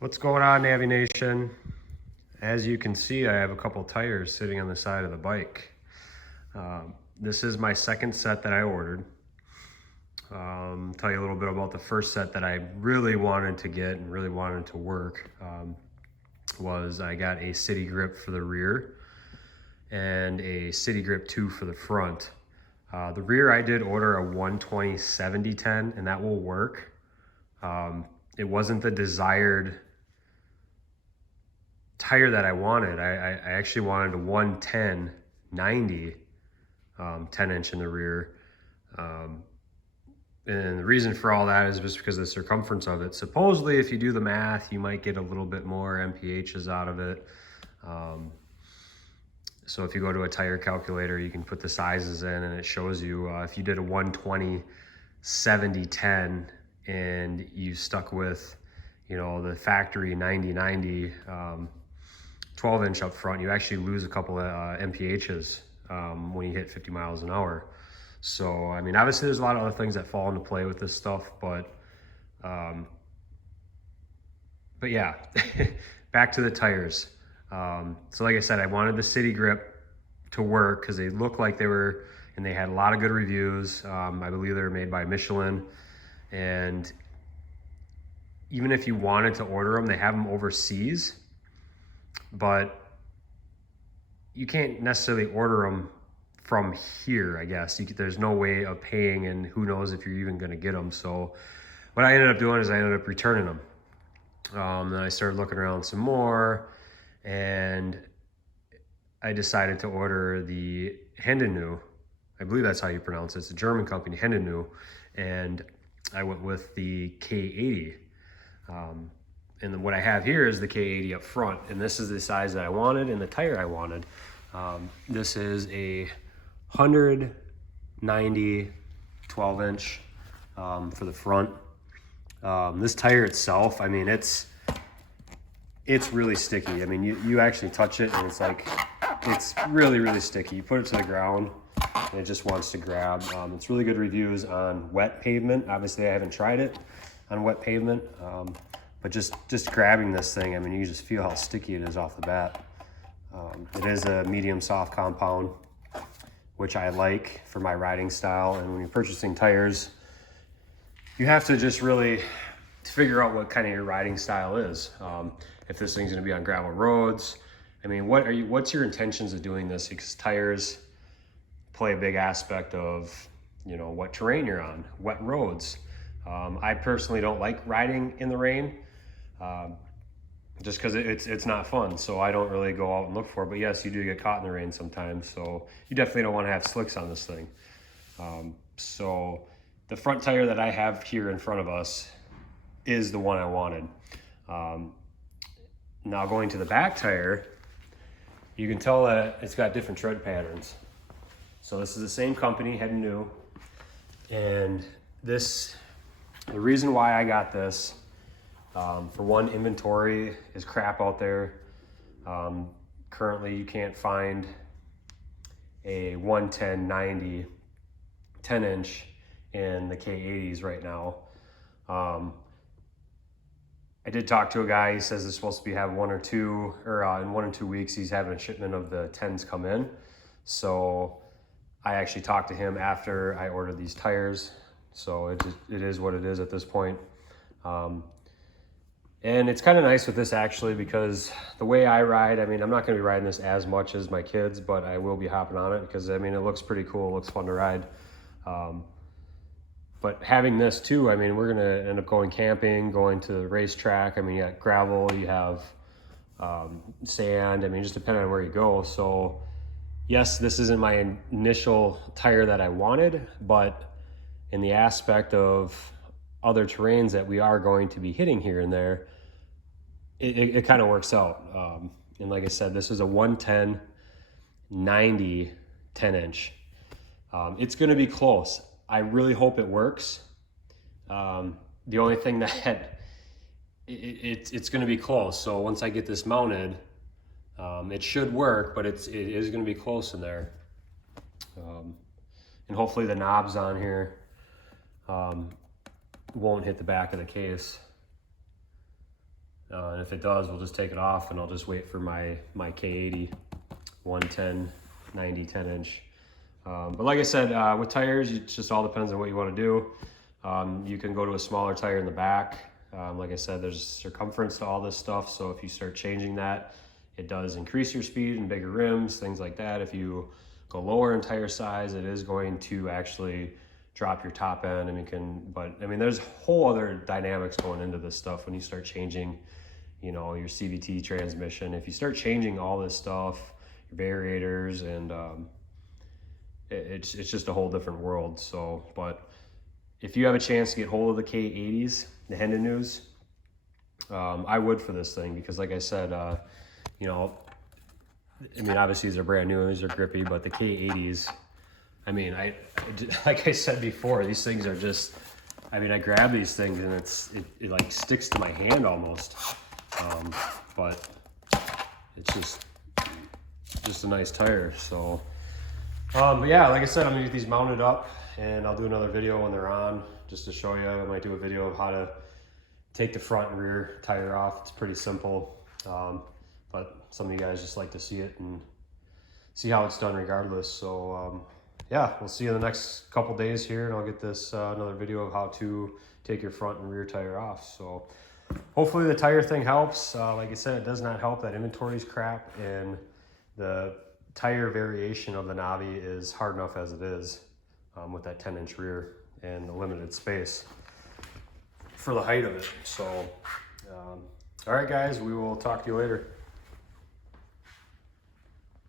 What's going on, Navi Nation? As you can see, I have a couple tires sitting on the side of the bike. This is my second set that I ordered. Tell you a little bit about the first set that I really wanted to get and really wanted to work. Was I got a City Grip for the rear and a City Grip 2 for the front. The rear I did order a 120/70/10 and that will work. It wasn't the desired tire that I wanted. I actually wanted a 110/90 10-inch in the rear. And the reason for all that is just because of the circumference of it. Supposedly, if you do the math, you might get a little bit more MPHs out of it. So if you go to a tire calculator, you can put the sizes in and it shows you if you did a 120/70/10 and you stuck with, you know, the factory 90/90 12-inch up front, you actually lose a couple of MPHs when you hit 50 miles an hour. So, I mean, obviously there's a lot of other things that fall into play with this stuff, but yeah, back to the tires. So like I said, I wanted the City Grip to work because they looked like they were, and they had a lot of good reviews. I believe they were made by Michelin, and even if you wanted to order them, they have them overseas, but you can't necessarily order them from here, I guess. There's no way of paying, and who knows if you're even going to get them. So what I ended up doing is I ended up returning them. Then I started looking around some more, and I decided to order the Heidenau. I believe that's how you pronounce it. It's a German company, Heidenau, and I went with the K80. And then what I have here is the K80 up front, and this is the size that I wanted and the tire I wanted. This is a 190 12-inch for the front. This tire itself, I mean, it's really sticky. I mean, you actually touch it and it's like, it's really sticky. You put it to the ground and it just wants to grab. It's really good reviews on wet pavement. Obviously I haven't tried it on wet pavement, but just grabbing this thing, I mean, you just feel how sticky it is off the bat. It is a medium soft compound, which I like for my riding style. And when you're purchasing tires, you have to just really figure out what kind of your riding style is. If this thing's gonna be on gravel roads, I mean, what's your intentions of doing this? Because tires play a big aspect of, you know, what terrain you're on, wet roads. I personally don't like riding in the rain, just because it's not fun. So I don't really go out and look for it. But yes, you do get caught in the rain sometimes. So you definitely don't want to have slicks on this thing. So the front tire that I have here in front of us is the one I wanted. Now going to the back tire, you can tell that it's got different tread patterns. So this is the same company, Heidenau, and the reason why I got this, for one, inventory is crap out there. Currently you can't find a 110/90 10-inch in the K80s right now. I did talk to a guy. He says it's supposed to be have in 1 or 2 weeks he's having a shipment of the 10s come in. So I actually talked to him after I ordered these tires. So it is what it is at this point. And it's kind of nice with this actually, because the way I ride, I mean, I'm not going to be riding this as much as my kids, but I will be hopping on it because, I mean, it looks pretty cool. It looks fun to ride. But having this too, I mean, we're going to end up going camping, going to the racetrack. I mean, you got gravel, you have sand. I mean, just depending on where you go. So yes, this isn't my initial tire that I wanted, but in the aspect of other terrains that we are going to be hitting here and there, it kind of works out. And like I said, this is a 110/90 10-inch. It's going to be close. I really hope it works. The only thing that it's going to be close. So once I get this mounted, it should work, but it is going to be close in there. And hopefully the knobs on here won't hit the back of the case. And if it does, we'll just take it off and I'll just wait for my K80 110 90 10 inch. But like I said, with tires, it just all depends on what you want to do. You can go to a smaller tire in the back. Like I said, there's circumference to all this stuff. So if you start changing that, it does increase your speed and bigger rims, things like that. If you go lower in tire size, it is going to actually drop your top end. But I mean, there's whole other dynamics going into this stuff when you start changing, you know, your CVT transmission. If you start changing all this stuff, your variators, and it's just a whole different world. So, but if you have a chance to get hold of the K80s, the Heidenaus, I would for this thing, because like I said, you know, I mean, obviously these are brand new and these are grippy, but the K80s, I mean, like I said before, these things are just, I mean, I grab these things and it like sticks to my hand almost. But it's just a nice tire. So, but yeah, like I said, I'm gonna get these mounted up and I'll do another video when they're on, just to show you. I might do a video of how to take the front and rear tire off. It's pretty simple. But some of you guys just like to see it and see how it's done regardless. So yeah, we'll see you in the next couple days here, and I'll get this another video of how to take your front and rear tire off. So hopefully the tire thing helps. Like I said, it does not help that inventory is crap, and the tire variation of the Navi is hard enough as it is, with that 10-inch rear and the limited space for the height of it. So all right guys, we will talk to you later.